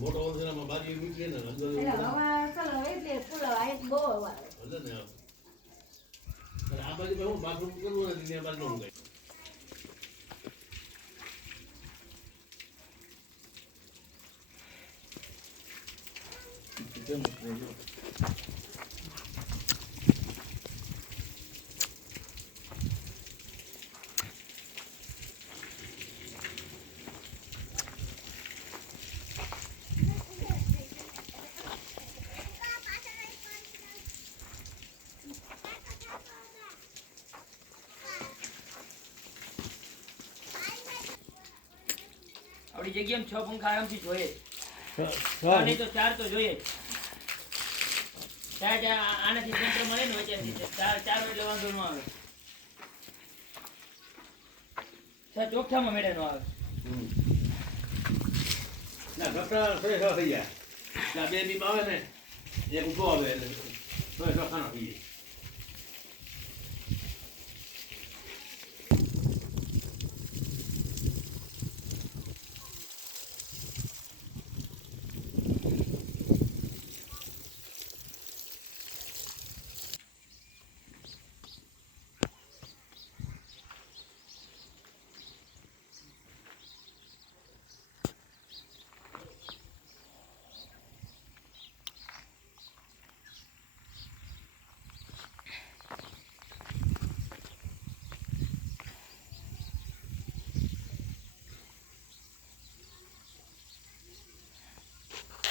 મોટો ઓલસેરામાં બાજી મૂકીએ ને અંદર એટલે પુલાવ આ બહુ આવે ભલે ને આ બાજુ હું બાથરૂમ કરવું નથી ત્યાં બાજુ નું કઈ આપણી જગ્યામાં 6 પંખા આરામથી જોઈએ નહીં તો 4 તો જોઈએ આનાથી તંત્ર મળે ને વચ્ચેથી 4 એટલે વાંધો ન આવે ચોખ્ઠામાં મેળે નો આવે ના ડોક્ટર થઈ જાય બે બીમ આવે ને એક ઉભો આવે એટલે ખાના થઈ જાય